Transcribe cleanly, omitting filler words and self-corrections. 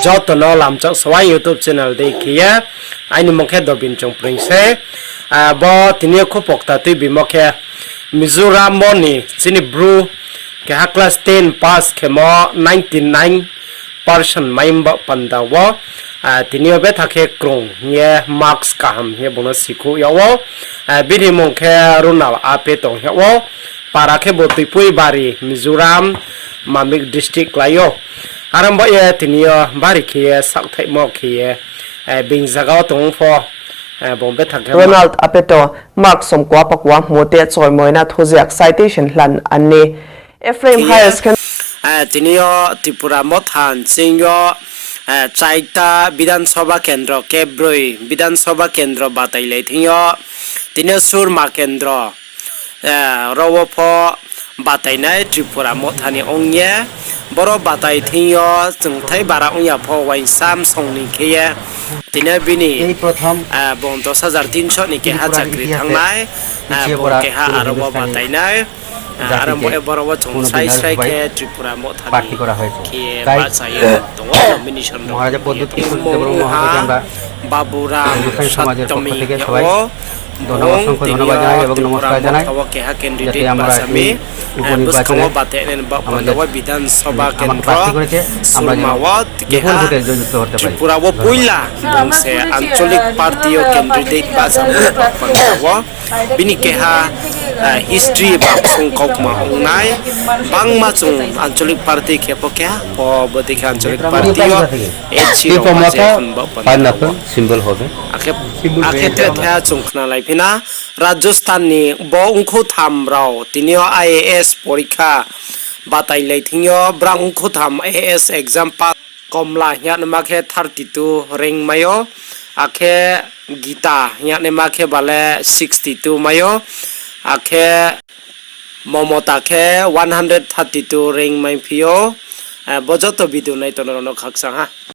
jot to no lam chak swai YouTube channel de kia ai ni mokhe do bin chong pring se bo tinio khupok ta tu bi mokhe Mizoram moni chini bru ke ha class 10 pass ke mo 99% maimba panda wo tinio be thakhe krong ye marks kaham he bono sikhu yawo bini mokhe runal ape tong yawo para ke bo tupui bari Mizoram mamik district layo aramba ye tinio bari khie sak thai mo khie bing jagao tong fo bombe thak Ronald apeto mark somkwa pakwa mote choi moina thuziak citation hlan anni Ephraim High School tinio Tripura mothan singyo chaita Bidhan Sabha Kendra kebroi Bidhan Sabha Kendra batai le tinio tinio surma kendra rawo pho batai nai Tripura mothani ongye boro batai tinio chungthai bara ongya pho wai sam songni khiye tinio bini bon 10300 ni ke ha chakri thangnai bo ke ha arobo batai nai আরম্ভ বড় বছর সাই সাই কে ত্রিপুরা মথানি কে বাছাই দङ nomination মহারাজা পদ্ধতি বাবুরাম সত্যমি অসংখ্য ধন্যবাদ জানাই এবং নমস্কার জানাই যাতে আমরা এই উপনির্বাচনে বিধানসভা কেন্দ্র সুরমাওয়াত কে যুক্ত হতে পারি ত্রিপুরা ও পয়লা বংশে আঞ্চলিক পার্টিও ক্যান্ডিডেট বাছাবো বিনি কেহা history bang sung kok ma ongnai bang ma chung ancholik party khepokya po bodikha ancholik party o echi ro ma je khunba pan symbol hobe akhete thya chung khna laifina Rajasthan ni bo ungkho tham rao tinio IAS porikha batai laithingyo brang ungkho tham IAS exam pass komla hya na makhe 32 rank mayo akhe gita hya ne makhe bale 62 mayo akhe momota khe 132 ring mai phio bojoto bidu nai tono no khaksang ha